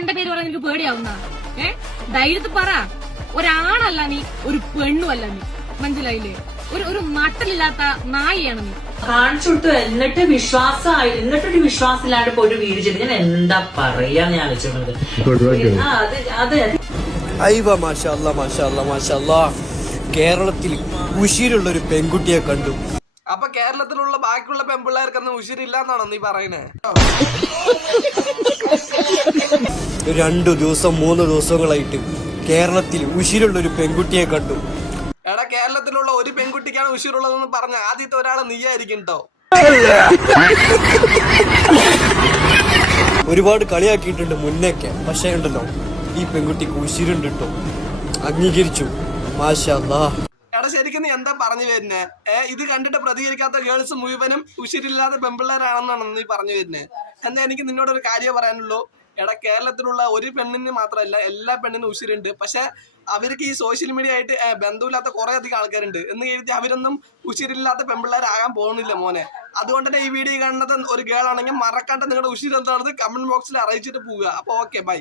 എന്റെ പേര് പറയാൻ എനിക്ക് പേടിയാവുന്ന ധൈര്യത്തിൽ പറ. ഒരാണല്ല നീ, ഒരു പെണ്ണുമല്ല നീ, മനസ്സിലായില്ലേ? ഒരു നട്ടലില്ലാത്ത നായിയാണ് നീ. കാണിച്ചു കൊടുത്തു എന്നിട്ട് വിശ്വാസമായി, എന്നിട്ടൊരു വിശ്വാസമില്ലാണ്ട് ഇപ്പൊ ഒരു വീട് ചെയ്ത് ഞാൻ എന്താ പറയാന്ന് ഞാൻ ആലോചിച്ചത്. കേരളത്തിൽ ഉശിരുള്ള ഒരു പെൺകുട്ടിയെ കണ്ടു. അപ്പൊ കേരളത്തിലുള്ള ബാക്കിയുള്ള പെൺപിള്ളേർക്കൊന്നും ഉശിരില്ലാന്നാണോ നീ പറയണേ? 2 ദിവസം 3 ദിവസങ്ങളായിട്ട് കേരളത്തിൽ ഉശിരുള്ള ഒരു പെൺകുട്ടിയെ കണ്ടു. എടാ, കേരളത്തിലുള്ള ഒരു പെൺകുട്ടിക്കാണ് ഉശിരുള്ളതെന്ന് പറഞ്ഞ ആദ്യത്തെ ഒരാള് നീയായിരിക്കും കേട്ടോ. ഒരുപാട് കളിയാക്കിയിട്ടുണ്ട് മുന്നേക്കെ, പക്ഷേ ഉണ്ടല്ലോ ഈ പെൺകുട്ടിക്ക് ഉശിരുണ്ട് കേട്ടോ. അംഗീകരിച്ചു. മാഷാ അല്ലാഹ്. എടാ, ശരിക്കും നീ എന്താ പറഞ്ഞു വരുന്നേ? ഇത് കണ്ടിട്ട് പ്രതികരിക്കാത്ത ഗേൾസ് മുഴുവനും ഉശിരില്ലാത്ത പെൺപിള്ളേരാണെന്നാണ് നീ പറഞ്ഞു വരുന്നേ. എന്നാ എനിക്ക് നിന്നോടൊരു കാര്യം പറയാനുള്ളൂ. എടാ, കേരളത്തിലുള്ള ഒരു പെണ്ണിന് മാത്രമല്ല എല്ലാ പെണ്ണിനും ഉശിരുണ്ട്. പക്ഷെ അവർക്ക് ഈ സോഷ്യൽ മീഡിയ ആയിട്ട് ബന്ധമില്ലാത്ത കുറെ അധികം ആൾക്കാരുണ്ട് എന്ന് കരുതി അവരൊന്നും ഉശിരില്ലാത്ത പെൺപിള്ളേരാകാൻ പോകുന്നില്ല മോനെ. അതുകൊണ്ട് തന്നെ ഈ വീഡിയോ കാണുന്നത് ഒരു ഗേൾ ആണെങ്കിൽ മറക്കാണ്ട് നിങ്ങളുടെ ഉശിര് എന്താണെന്ന് കമന്റ് ബോക്സിൽ അറിയിച്ചിട്ട് പോവുക. അപ്പൊ ഓക്കെ, ബൈ.